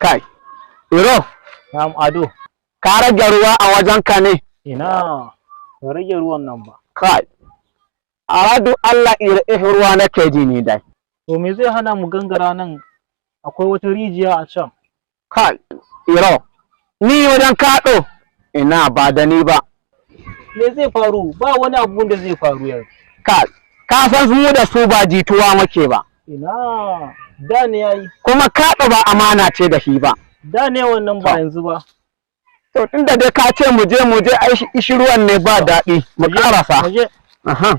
Kai, Iro, Na'am Ado. ka rage ruwa a wajen ka ne? Ina ba rage ruwan nan ba. Kai, aradu Allah ire ruwa nake ji ne dai. To me zai hana mu gangara nan? Akwai wata rijiya a can. Kai, Iro, ni wajen kaɗo, ina ba da ni ba. Me zai faru? Ba wani abu da zai faru yanzu. Kai, ka san mu da su ba jituwa muke ba. Ina da ne yayi. Kuma kaɗo ba amana ce da shi ba. Da ne wannan ba yanzu ba. To tunda dai ka ce mu je ai ishi ruwan ne ba daɗi. Mu karasa. Mu je. Aha.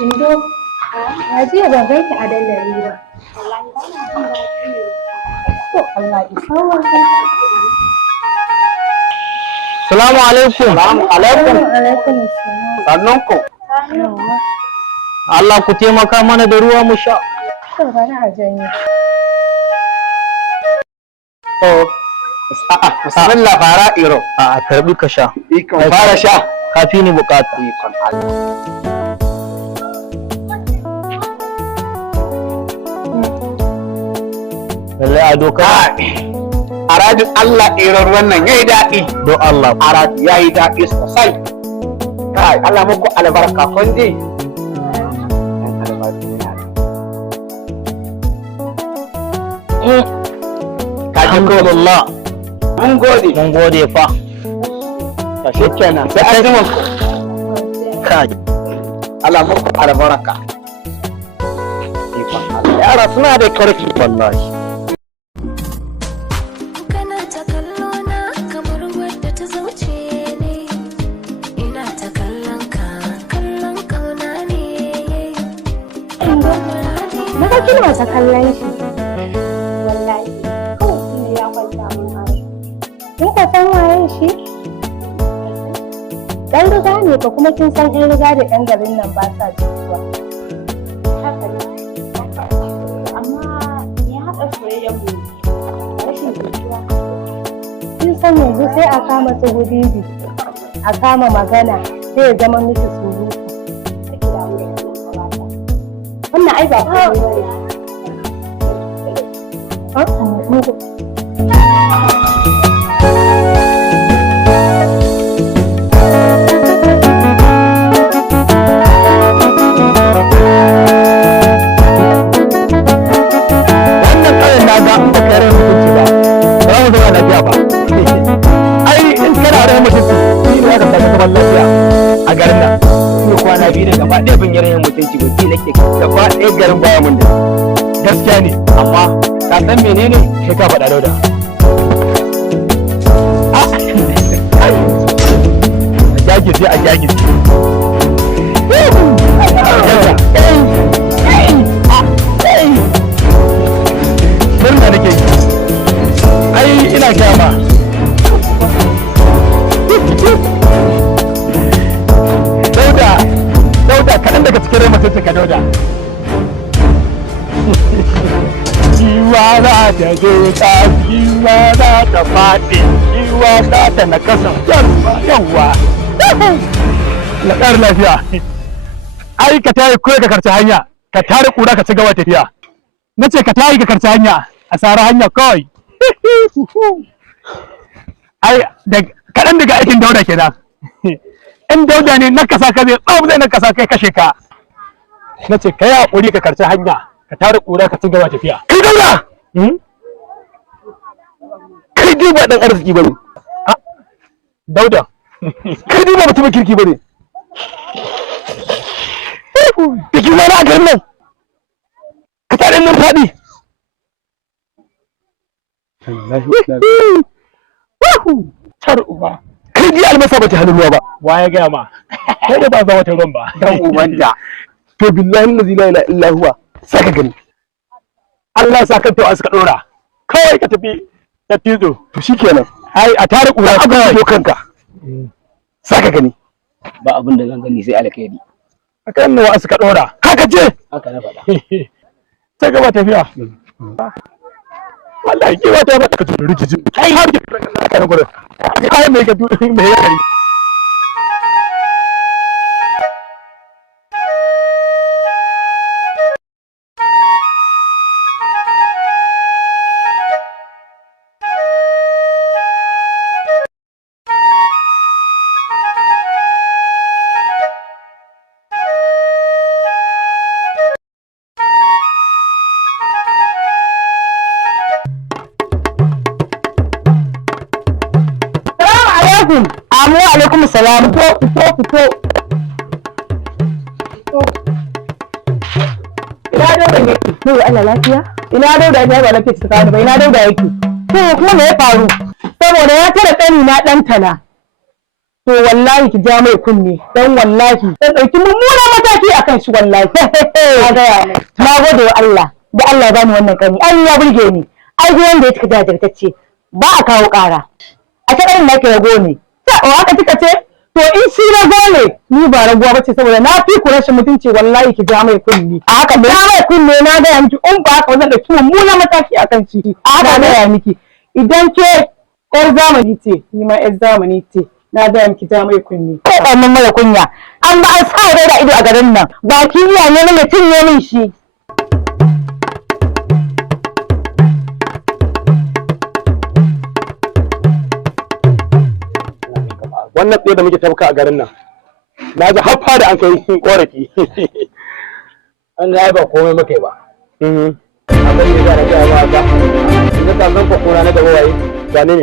Indo, a jiya ban ganki a dandali ba. To Allah ya sauwaka. Salamu alaikum. Salamu alaikum. Alaikum Sannunku. assalam. Allah ku taimaka mana da ruwa mu sha. To bari a janye. To, bismillah fara Iro. A karbi ka sha. Ikon fara sha. Kafi ni bukata. Ikon Allah. Lallai Ado ka. Aradu Allah Iro wannan yayi daɗi. Do Allah. Aradu yayi daɗi sosai. Kai, Allah muku albarka kun ji. Alhamdulillah. Mun gode. Mun gode fa. Shi kenan. Sai an ji muku. Kai. Allah muku albarka. Ikon Allah. Yara suna da karfi Wallahi. Kana ta kallo na kamar wadda ta zauce ne. Ina ta kallon ka, kallon kauna ne. Indo, na ga kina wasa kallon shi. Wallahi, kawai shi ya kwanta min rai. Kin ka san waye shi? Dan riga ne ka kuma kin san ɗan riga da ɗan garin nan ba sa jituwa. Haka ne. Amma ya haɗa soyayyen mu rashin jituwa. Kin san yanzu sai a kama tsohudidi, a kama magana sai ya zama miki surutu. Wannan ai ba komai bane. Mugu. wannan ƙarin na ga in baka rai mutunci ba ba za mu zama lafiya ba ai in kana rai mutunci shi ne aka samu zaman lafiya a garin nan ni kwana biyu da gaba ɗaya bin rai mutunci ba shi nake gaba ɗaya garin baya mun da gaskiya ne amma ka san menene sai ka faɗa dauda a jagirce a jagirce murna nake yi ai ina gaya ma dauda kaɗan daga cikin rai mutunci ka dauda Jiwa za ta zo ta jiwa za ta faɗi jiwa za ta nakasa yawwa na ƙar lafiya ai ka tayi kawai ka karci hanya ka tare ƙura ka ci gaba tafiya na ce ka tayi ka karci hanya a tsara hanya kawai ai kaɗan daga aikin dauda kenan in dauda ne na kasa ka zai tsawon zai na kasa kai kashe ka na ce ka yi haƙuri ka karci hanya ka tare ƙura ka ci gaba tafiya kai dauda kai dai ba ɗan arziki ba ne dauda kai ni ba mutumin kirki bane biki wani a garin nan ka tare nan faɗi tar uba kai ji albasa ba ta hannun ruwa ba wa ya gaya ma kai da ba za wata ruwan ba dan ubanta to billahi la ilaha illa huwa saka gani Allah sa kan tawa suka dora kawai ka tafi da tizo to shikenan ai a tare kura abin da kanka saka gani ba abin da zan gani sai alkhairi akan nawa suka dora haka ce haka na faɗa ta gaba tafiya wallahi ke wata ba ka turu rijiji kai har ki kana gurin kai mai ka turu mai yari Amu alaikum salam. Fito. Ina dauda yake? Mai Allah lafiya? Ina dauda ne ba lafiya ta ba ina dauda yake? To kuma me ya faru? Saboda ya tara kani na dan tana. To wallahi ki ja mai kunne dan wallahi dan dauki mummunan mataki akan shi wallahi. Na ga ya na gode wa Allah. Da Allah ya bani wannan kani. Ai ya burge ni. Ai wanda ya cika jajirtacce ba a kawo ƙara. A ta ɗarin nake rago ne. Haka kika ce? To in shi rago ne ni ba raguwa bace saboda na fi ku rashin mutunci wallahi ki ja mai kunni. A haka da mai kunne na gaya miki in ba haka wannan da kuma muna mataki akan shi. A haka na gaya miki idan ke ƴar zamani ce ni ma ƴar zamani ce na gaya miki ja mai kunni. Ko ɗan mara kunya an ba an sa da ido a garin nan ba kimiyya ne na cinye min shi. wannan tsaye da muke tabka a garin nan na ji haffa da an kai korafi an ga ba komai muke ba abin da na gaya ba ga idan ka san fakona na gaba waye ba ne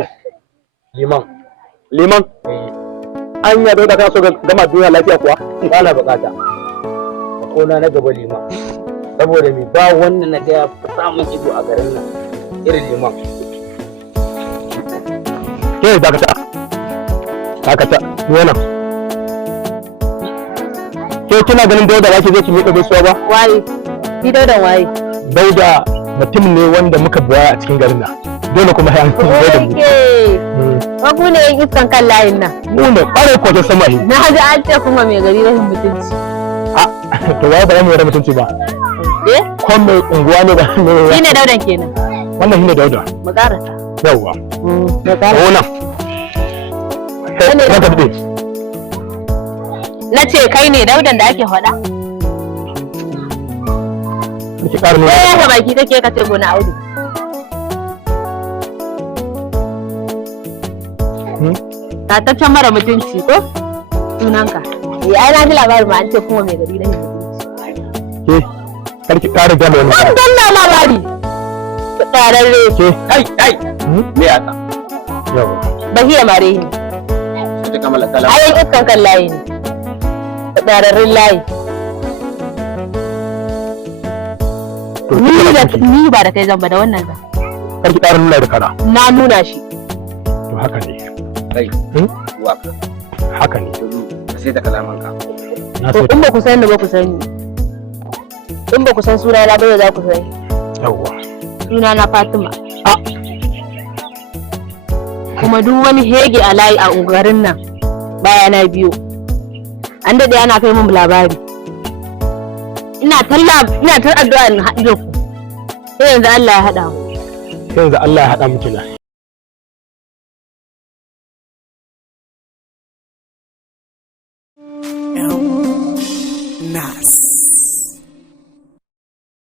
liman an ya da ka so gama duniya lafiya kuwa ba na bukata fakona na gaba liman saboda me ba wanda na ga ya samun ido a garin nan irin liman ke dakata yana ke kina ganin dauda ba ke zai ki miƙa gaisuwa ba Waye? Ki daudan waye? dauda mutum ne wanda muka buwaya a cikin garin nan dole kuma sai an kuma da mu Ba ku ne yan iskan kan layin nan. mu ne ƙwarai ko ta sama ne Na ji an ce kuma mai gari rashin mutunci. to wai ba mu da mutunci ba Eh? kon mai unguwa ne ba ne Shi ne daudan kenan. wannan shine dauda Mu karasa. yawwa Mu karasa. wannan ka dade Na ce kai ne daudan da ake faɗa? ki ƙara nuna Eh, ga baki kake ka ce gona audu. Tataccen mara mutunci ko? Sunanka. Ai na ji labarin ma an ce kuma mai gari rashin mutunci. ke kar ki ƙara gama An wannan danna labari. Tsararre. ke ai me aka yawwa Bahiya mare ni. sai ta kamala kala Ayan iskan kan layi ne. Tsararren layi. to Ni ba da kai zan ba da wannan zan. kar ki ƙara nuna da kara Na nuna shi. to haka ne kai waka haka ne sai ta kalaman ka na To so in ba ku sani ba ku sani. In ba ku san suna na ba za ku sani. yawwa Suna na Fatima. Kuma duk wani hege a layi a ungarin nan baya na biyo. An daɗe ana kai min labari. Ina ta addu'a in haɗu da ku. Sai yanzu Allah ya haɗa mu. sai yanzu Allah ya haɗa miki na